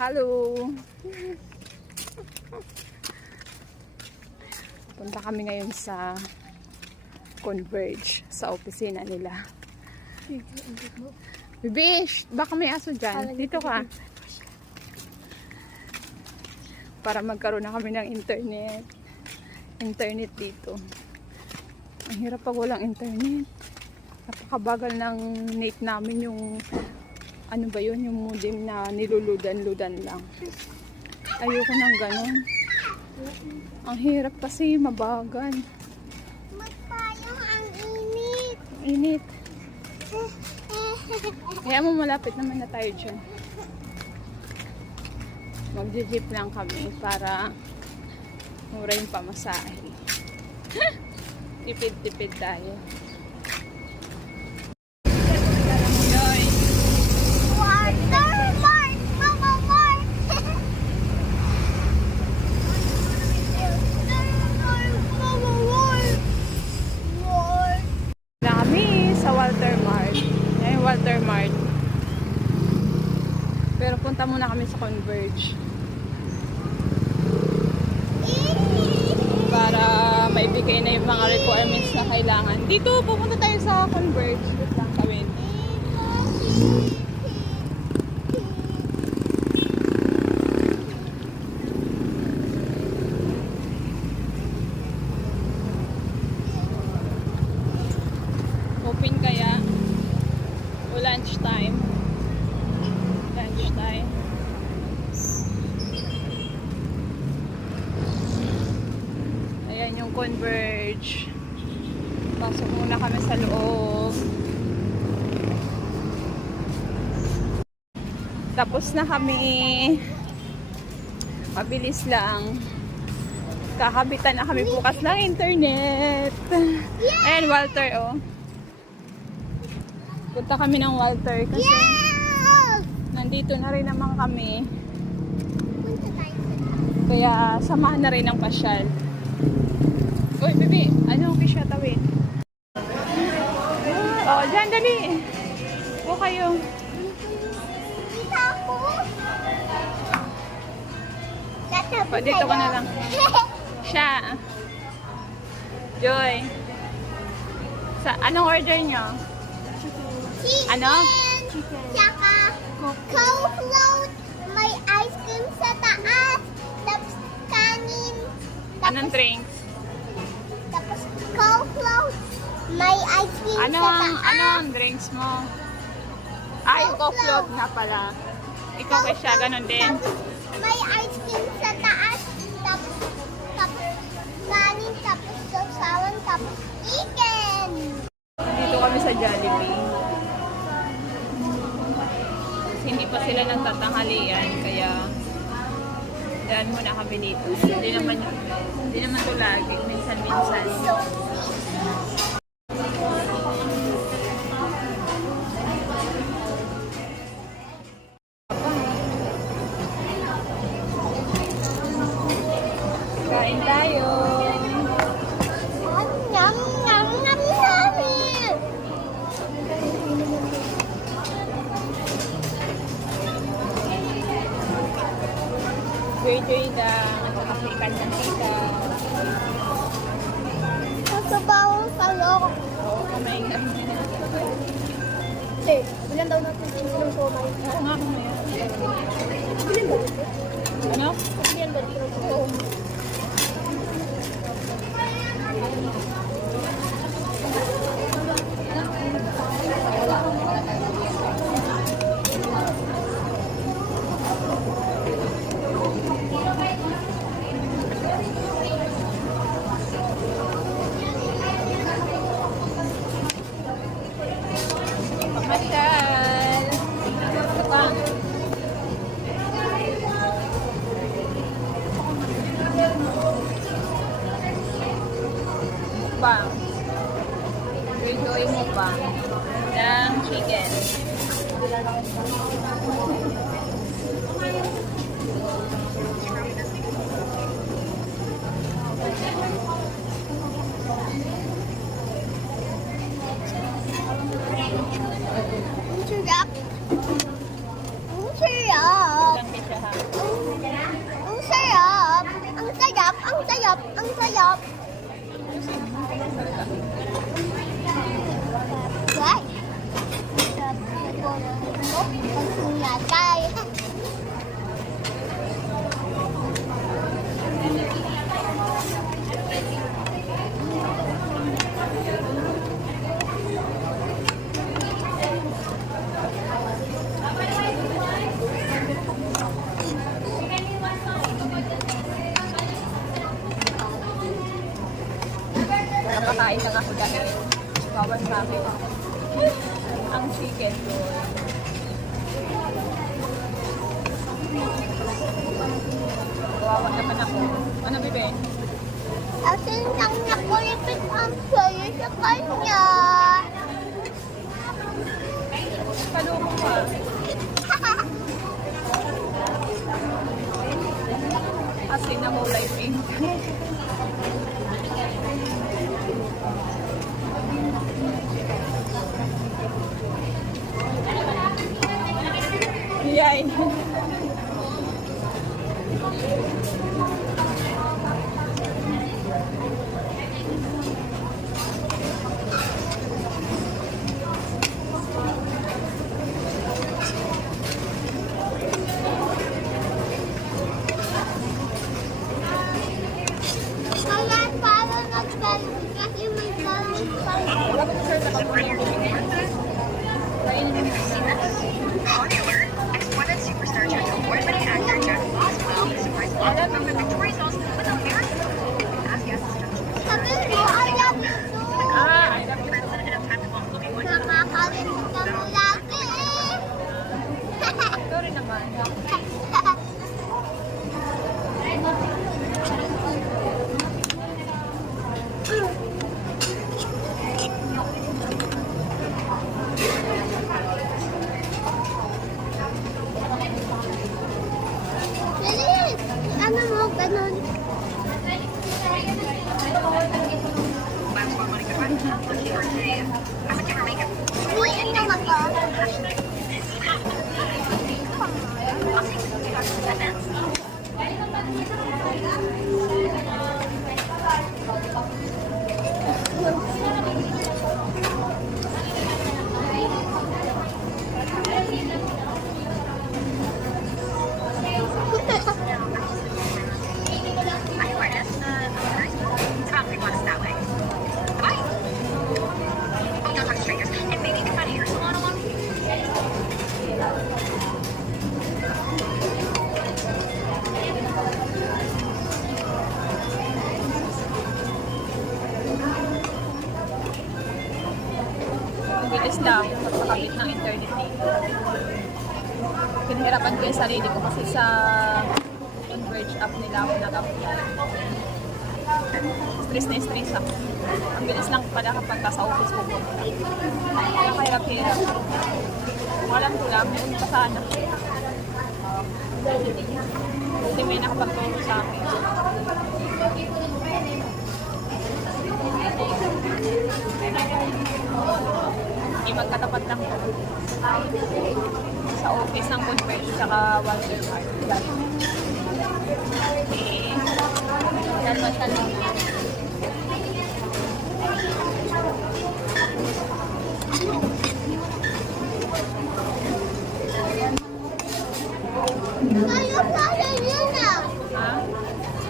Hello! Punta kami ngayon sa Converge, sa opisina nila. Bibish! Baka may aso dyan. Dito ka. Para magkaroon na kami ng internet. Internet dito. Ang hirap pag walang internet. Napakabagal ng net namin yung ano ba yun, yung modem na niluludan-ludan lang. Ayoko nang ganun. Ang hirap kasi, mabagal. Magpayong ang init. Init. Kaya mo malapit naman na tayo dyan. Mag-jeep lang kami para mura yung pamasahe. Tipid-tipid tayo. Watermark! Mama Mark! Watermark! Mama Mark! Mark! Na kami sa Walter Mart. Yan yung Walter Mart. Pero punta muna kami sa Converge. Para maibigay na yung mga requirements na kailangan. Dito, pupunta tayo sa Converge. Dito lang kami. Open kaya? O lunch time? Lunch time. Ayan yung Converge. Pasok muna kami sa loob. Tapos na kami. Mabilis lang. Kakabitan na kami bukas ng internet. Ayan, Walter, oh. Punta kami ng Walter kasi nandito na rin naman kami. Kaya samahan na rin ng pasyal. Uy, bebe, ano ang kisya tawin? Oh, dyan, dali. O kayo. Dito ka na lang. Siya. Joy. Anong order nyo? Ano? Chicken. Tsaka co-float. May ice cream sa taas. Tapos kanin. Anong drinks? Tapos co-float. May ice cream sa taas. Ano ang drinks mo? Ay, co-float nga pala. Ikaw kay siya, ganun din. Tapos may ice cream sa taas. Tapos kanin. Tapos sausawan. Tapos chicken. Dito kami sa Jollibee. Hindi pa sila nagtatanghalian, kaya daan muna kami dito. Hindi naman to lagi, minsan-minsan. Kain tayo. Nyam, nyam, nyam, namin. Joy-joy lang, at saka pikan ng tita. Masabawang salok. Oo, kumain kami. Bilan daw natin ng somay. Oo nga, kumain. Bilan ba? Ano? Bilan ba dito? Oo. Pamasyal. Pa. Yup. Right. Pagsunatay. Napakain lang ako dahil bawal sa akin ang chicken roll. Kawawa naman ako. Ano, bebe? Asin lang nakulipit ang sayo sa kanya. Kalumong pa. Kasi na kulay pink. Yay! Kaya parang nagbalot kasi may balot pa. Wala ko sir sa kapunin. Kainin mo na. On alert, ex-women superstar turned award-winning actor Jack Boswell surprised lots of the Victoria Falls with a miracle. As guests Sabi mo, I love you too. I love you. enough time to walk looking one. Nakakalimutan mo lagi. Sorry naman. Bilis! Ano mo, ganun? Last one, Monica. Let's see her today. I'm gonna give her makeup. Uwiin naman ko. I'll take 10 minutes. I artist. It's about 3 months that way. Bye. Oh, don't talk to strangers. And maybe you can find a hair salon along. Ang bilis lang pagkakabit ng internet dito. Pinahirapan ko yung sarili ko kasi sa Converge app nila ako nag-apply. Stress na stress ako. Ang bilis lang pala kapag sa office ko pumunta. Kaya kahirap-hirap. Alam ko lang, meron pa sana. Hindi may nakapagturo sa akin. Hindi magkatapat lang ko. Sa office ng Converge saka Walter Mart. Okay. Dalawang tanong na. Kayo pala yun ah. Ha?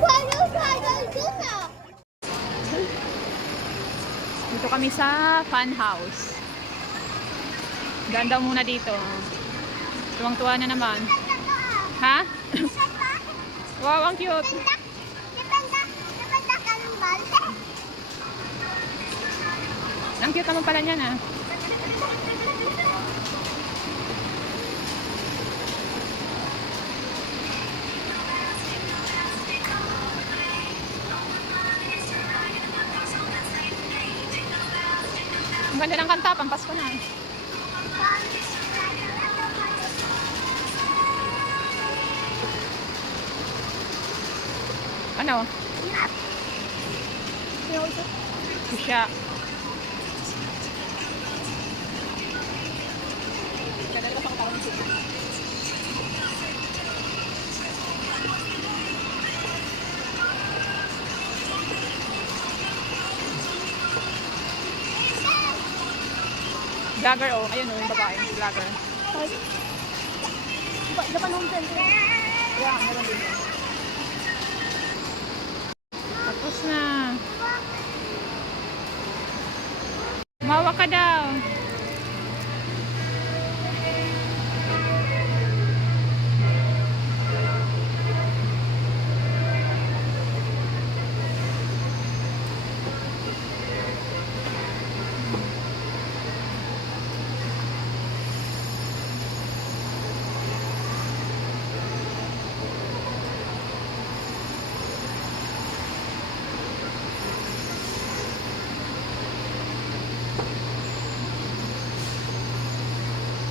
Kayo pala yun ah. Dito kami sa fun house. Ganda muna dito. Tuwang-tuwa na naman. Ha? Wow, ang cute. Napanda ka ng balde. Ang cute naman pala niyan ah. Ang ganda ng kanta, pampas ko na. Ano? Siya. Vlogger, oh. Ayun, oh, yung babae. Vlogger. Japan Home Center. Yeah, meron din. Tapos na. Mawa ka daw.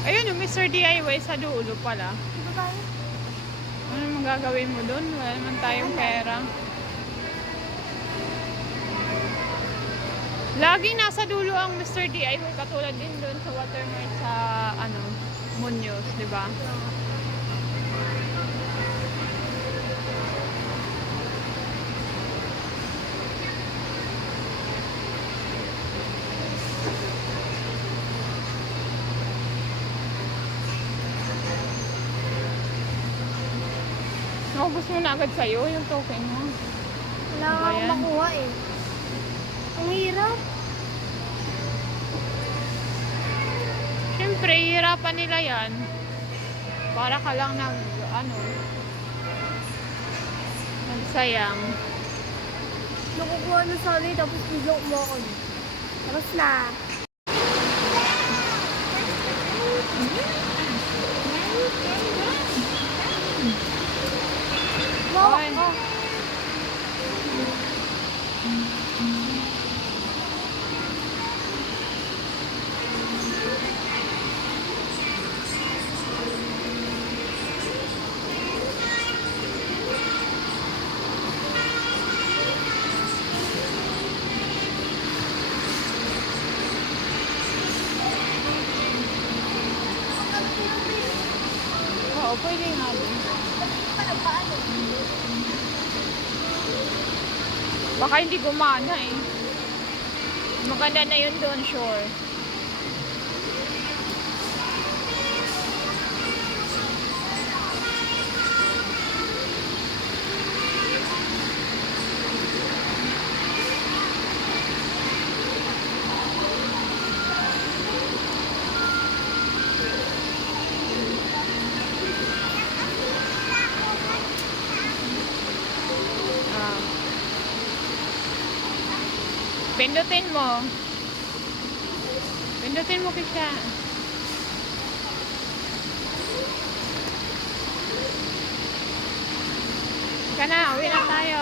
Ayun, yung Mr. DIY sa dulo pala. Dito tayo. Ano naman gagawin mo doon? Wala naman tayong pera. Laging nasa dulo ang Mr. DIY, katulad din doon sa Watermart sa ano, Munoz, di ba? Naubos mo na agad sa'yo yung token mo. Wala nga akong Ayan. makuha eh. Ang hirap. Siyempre, hirapan nila yan. Para ka lang nag, ano, nagsayang. Nakukuha na sana eh, tapos biglang umakon. Tapos na. Wow! Ay. Oh. Oo, pwede nga din. Baka hindi gumana eh. Maganda na yun doon, sure. Ah. Pindutin mo. Pindutin mo kisya. Ika na, uwi na tayo.